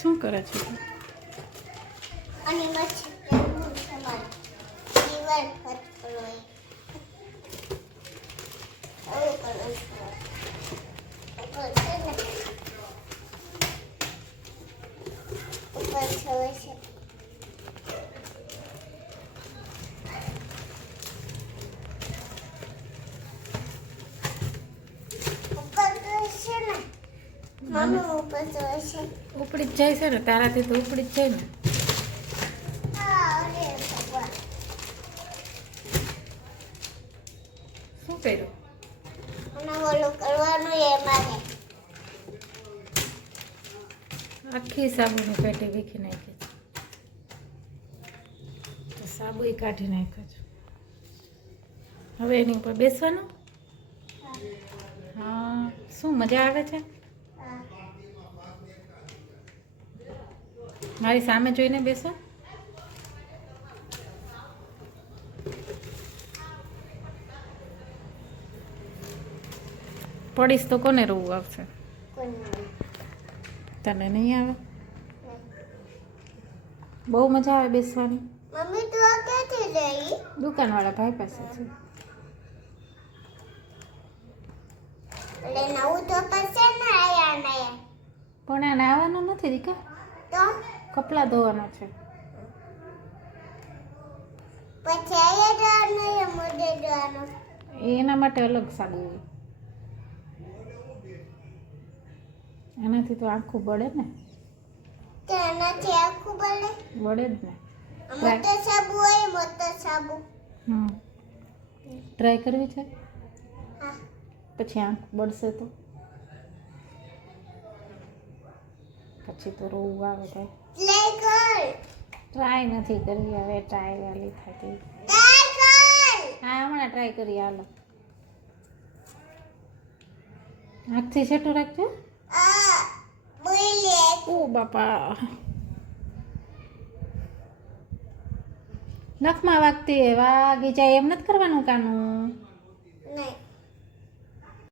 શું કરે છે Thank પછી તેનું સમાન દીવાલ પતલો એ આવું કરું છું ઉપર છે ને ઉપર છોડે છે ઉપર તો છે ને મમ્મી ઉપર તો છે ઉપડી જ જાય છે ને તારાથી તો ઉપડી જ જાય ને. શું કર્યું? આખી સાબુની પેટી વીખી નાખી છે. સાબુ એ કાઢી નાખ્યો છે. હવે એની ઉપર બેસવાનું? હા શું મજા આવે છે? મારી સામે જોઈને બેસો. પડીશ તો કોને રોવું આવશે? તને નહીં આવે? બહુ મજા આવે બેસવાની? મમ્મી તું આ ક્યાંથી લઈ દુકાનવાળા ભાઈ પાસે છે. એટલે નવું તો પછી ને આયા નયા પણ આ નાવાનું નથી દીકા. તો? કપડાં ધોવાના છે. એના માટે અલગ સાબુ હોય. એનાથી તો આખું બળે ને. એનાથી આખું બળે? બળે જ ને. મોટો સાબુ હોય મોટો સાબુ. હમ. ટ્રાય કરવી છે? પછી આંખ બળશે તો? પછી તો રોવું આવે ભાઈ ટ્રાય નથી કરી હવે ટ્રાય વાલી થતી. હા હમણાં ટ્રાય કરી હાલો. આંખથી છેટું રાખજો. ઓ બાપા. નખમાં વાગતી વાગી જાય એમ નથી કરવાનું કાનું? નહીં.